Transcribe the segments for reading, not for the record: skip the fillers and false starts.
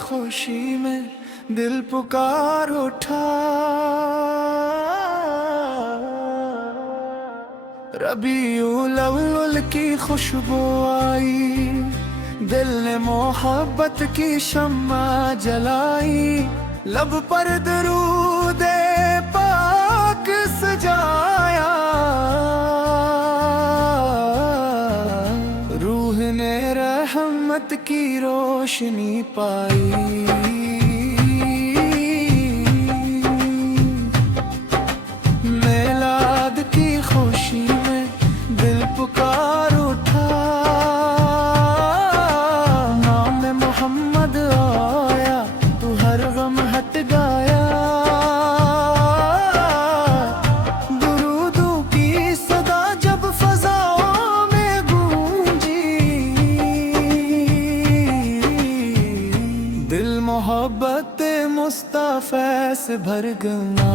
खुशी में दिल पुकार उठा। रबीउल अव्वल की खुशबू आई, दिल ने मोहब्बत की शम्मा जलाई। लब पर दरूदे पाक सजाया, रूह ने रहमत की रोशनी पाई। मेलाद की खुशी में दिल पुकार उठा। नाम मोहम्मद आया तो हर गम हट गया। दुरूदों की सदा जब फज़ाओं में गूंजी, दिल मोहब्बत मुस्तफ़ा से भर गया।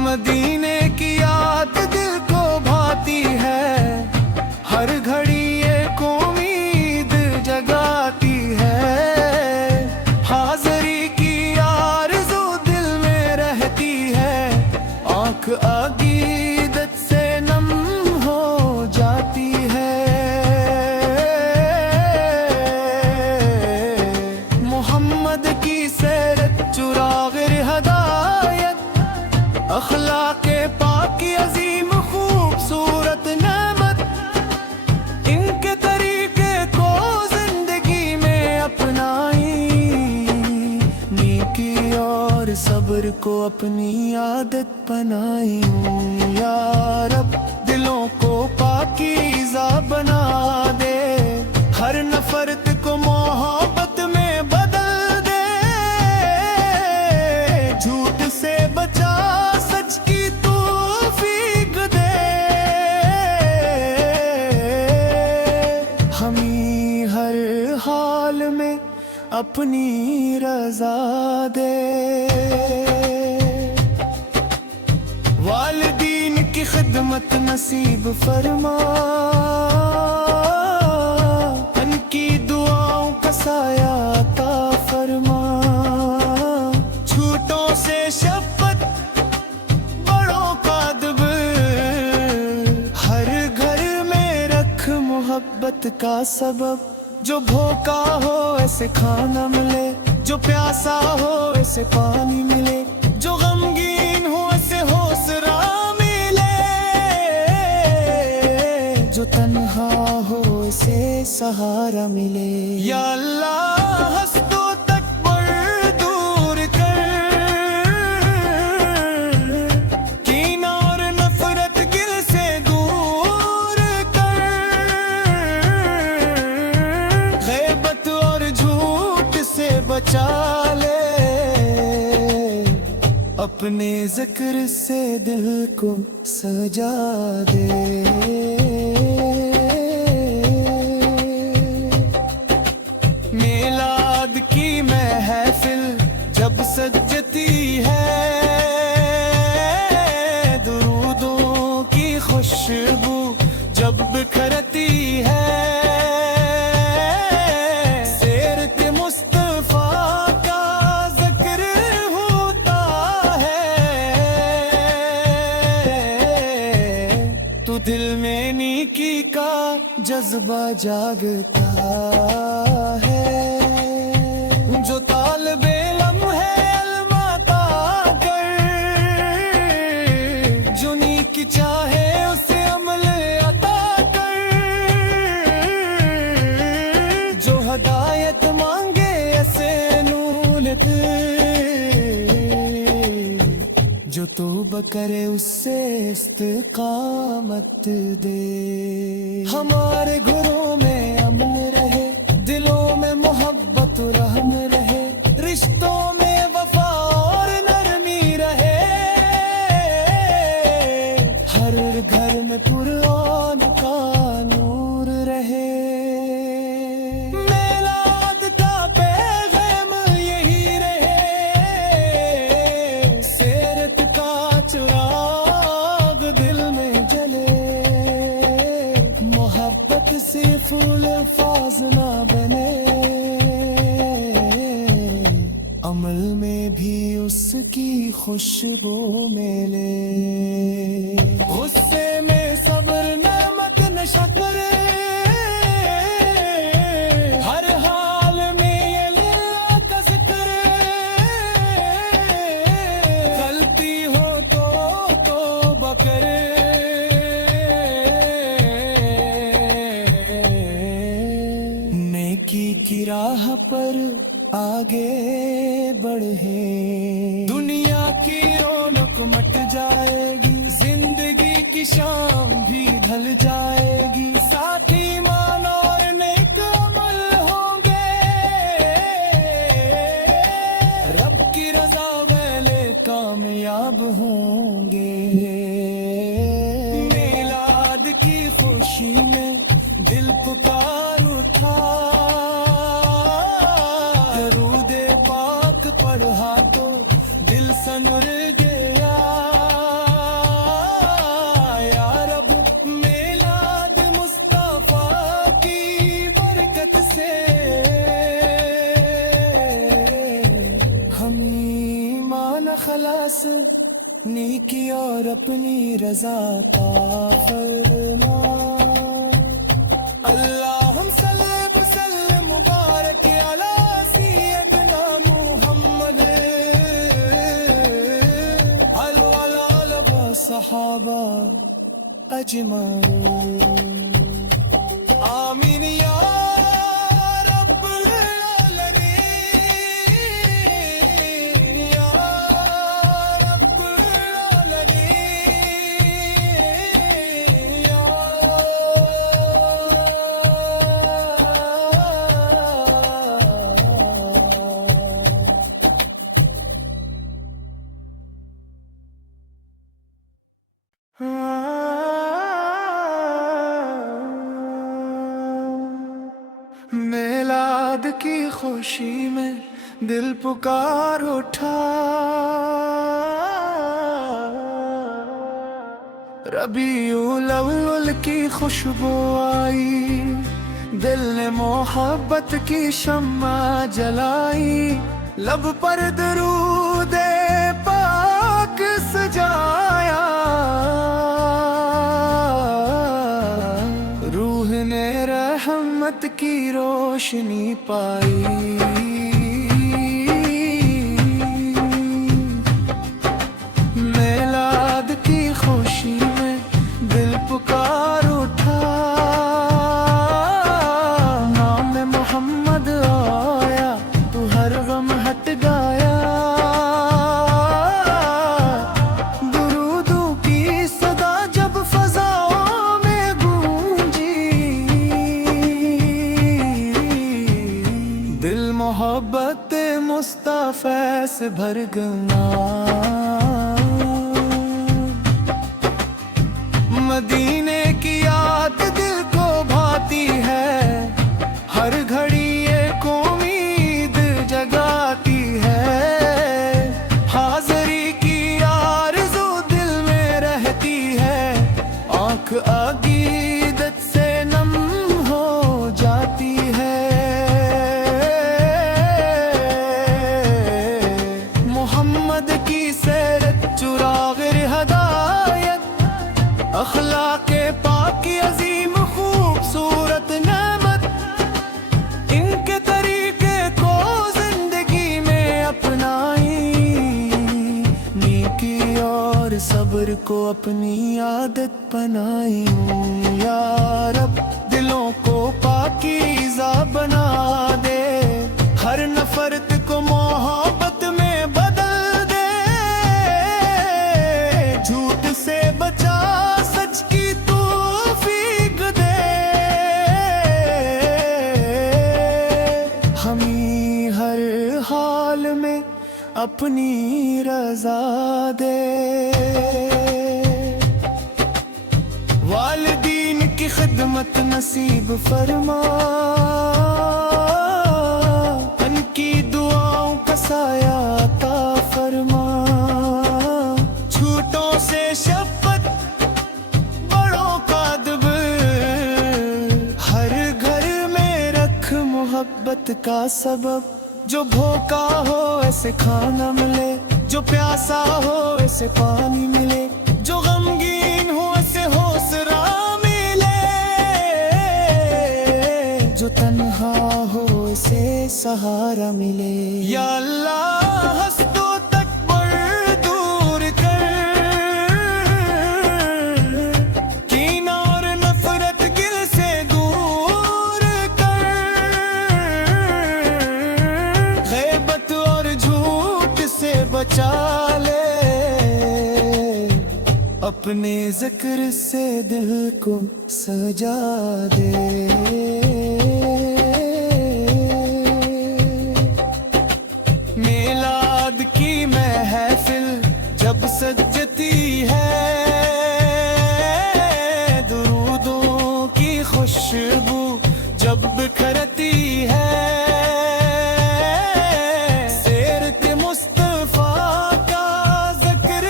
मदीने की याद दिल को भाती है, हर घड़ी एक उम्मीद जगाती है। हाज़री की आरज़ू दिल में रहती है, आँख अक़ीदत से नम हो जाती है। मोहम्मद की सीरत चुराग़ हदायत, अखलाक़े पाकी अज़ीम खूबसूरत नेमत। इनके तरीके को जिंदगी में अपनाई, नेकी और सब्र को अपनी आदत बनाई। या रब दिलों को पाकीज़ा बना दे, हर नफरत को मोहब्बत में बदल दे। झूठ से बचा सच की तौफीक दे, हमें हर हाल में अपनी रज़ा दे। वालिदीन की खिदमत नसीब फरमा, उनकी दुआओं का साया अता फरमा। झूठों से शफ़क़त बड़ों का अदब, हर घर में रख मोहब्बत का सबब। जो भूखा हो ऐसे खाना मिले, जो प्यासा हो ऐसे पानी मिले। जो गमगीन हो ऐसे हौसला मिले, जो तन्हा हो ऐसे सहारा मिले। या अल्लाह हस्दों तक बड़ दूर कर, कीना और नफरत दिल से दूर कर। ग़ैबत और झूठ से बचा ले, अपने ज़िक्र से दिल को सजा दे। मेलाद की महफिल जब सजती है, दुरूदों की खुशबू जब बिखरती है। सीरत मुस्तफ़ा का ज़िक्र होता है, तो दिल में नेकी का जज्बा जागता है। जो तालिबे इल्म है अलमाता कर, जो नेकी चाहे उसे अमल अता कर। जो हदायत मांगे ऐसे नूर दे, जो तौबा करे उससे इस्तिकामत दे। हमारे घरों में अमन रहे, दिलों में मोहब्बत रहम रहे। रिश्तों में वफा और नरमी रहे, हर घर में कुरान का नूर रहे। मेलाद का पैगाम यही रहे, सीरत का चिराग दिल में जले। मोहब्बत से फूल नाज ना बने, अमल में भी उसकी खुशबू मिले। गुस्से में सब्र नेमत न शक्र, हर हाल में ये अल्लाह का जिक्र। गलती हो तो तौबा करे, नेकी की राह पर आगे बढ़े। दुनिया की रौनक मट जाएगी, जिंदगी की शाम भी ढल जाएगी। साथी मान और नेक अमल होंगे, रब की रजा वाले कामयाब होंगे। मिलाद की खुशी में दिल पुकार उठा, पढ़ा तो दिल सनर गया। या रब मिलाद मुस्तफा की बरकत से हम ईमान खलास नेकी और अपनी रजा ता फरमा। अल्लाह सल्लल्लाहु वसल्लम मुबारक अला सय्यदना मुहम्मद सहाबा अजमाइन। आमीन या रब्बुल आलमीन, या रब्बुल आलमीन, या मिलाद की खुशी में दिल पुकार उठा। रबीउल अव्वल की खुशबू आई, दिल ने मोहब्बत की शम्मा जलाई। लब पर दरूदे पाक सजाया, रूह ने रहमत की रोशनी पाई। मिलाद की खुशी में दिल पुकार उठा, नाम मोहम्मद आया तो हर गम हट गया। दुरूदों की सदा जब फज़ाओं में गूंजी, दिल मोहब्बत मुस्तफ़ा से भर गया। मदीने की याद दिल को भाती है, हर घड़ी एक उम्मीद जगाती है। हाज़री की आरज़ू दिल में रहती है, आँख अक़ीदत से नम हो जाती है। मोहम्मद की सीरत चुराग़ हदायत, अखलाक़े पाक की अजीम खूबसूरत नेमत। इनके तरीके को जिंदगी में अपनाई, नेकी और सब्र को अपनी आदत बनाई। या रब दिलों को पाकीज़ा बना दे, हर नफरत को मोहब्बत में बदल दे। झूठ से बचा सच की तौफीक दे, हमें हर हाल में अपनी रजा दे। वालिदीन की खिदमत नसीब फरमा, उनकी दुआओं का साया अता फरमा। झूठों से शफ़क़त बड़ों का अदब, हर घर में रख सबब, जो भूखा हो ऐसे खाना मिले, जो प्यासा हो ऐसे पानी मिले, जो गमगीन हो ऐसे हौसला मिले, जो तन्हा हो ऐसे सहारा मिले। या अल्लाह हस्दों तक पर दूर कर, कीना और नफरत दिल से दूर कर, गैबत और झूठ से बचा ले, अपने जिक्र से दिल को सजा दे। मिलाद की महफिल जब सजती है, दुरूदों की खुशबू जब बिखरती है, सीरत मुस्तफा का जिक्र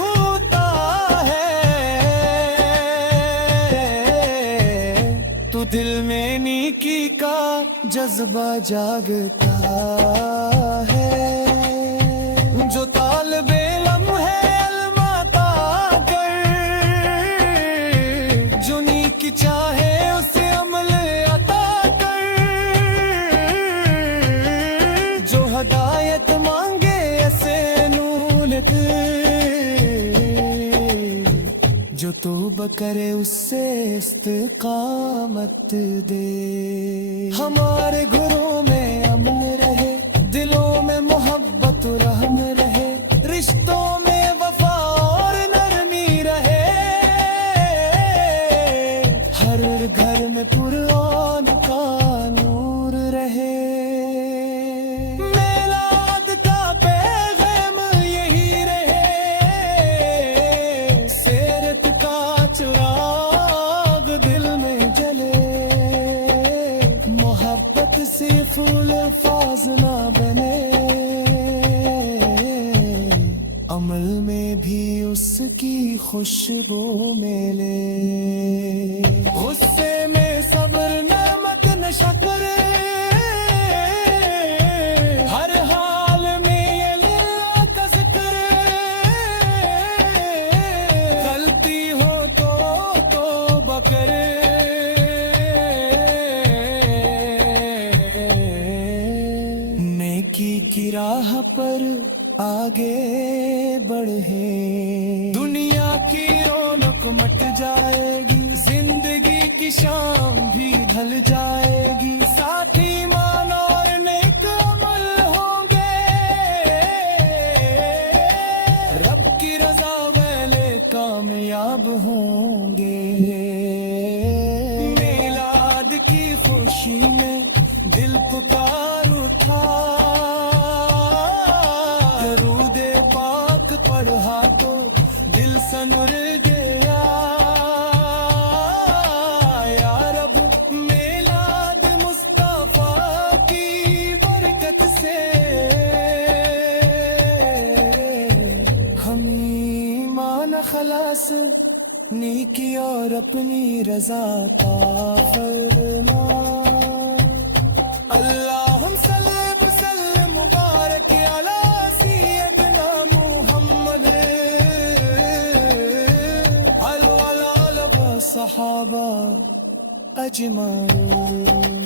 होता है, तो दिल में नेकी का जज्बा जागता है। जो तालिबे इल्म है अलमाता कर, जो नेकी चाहे उसे अमल अता कर, जो हदायत मांगे ऐसे नूर जो तौबा करे उससे इस्तिकामत दे। हमारे घरों में अमन रहे, दिलों में मोहब्बत रहम रहे, रिश्तों में वफा और नरमी रहे, हर घर में कुरान का नूर रहे। मिलाद का पैगाम यही रहे, सीरत का चिराग दिल में जले, मोहब्बत से फूल फाज ना बने, अमल में भी उसकी खुशबू मिले। गुस्से में सब्र नेमत न शक्र, हर हाल में ये अल्लाह का जिक्र, गलती हो तो तौबा करे, नेकी की राह पर आगे बढ़े, दुनिया की रौनक मट जाएगी, जिंदगी की शाम भी ढल जाएगी, साथ ईमान और नेक अमल होंगे, रब की रजा वाले कामयाब होंगे। मिलाद की खुशी में दिल पुकार उठा, पढ़ा तो दिल सनुर गया, या रब मिलाद मुस्तफा की बरकत से हम ईमान खलास नेकी और अपनी रजा ता फरमा। अल्लाह सल्लल्लाहु वसल्लम मुबारक अला सय्यदना मुहम्मद अल सहाबा अजमाइन।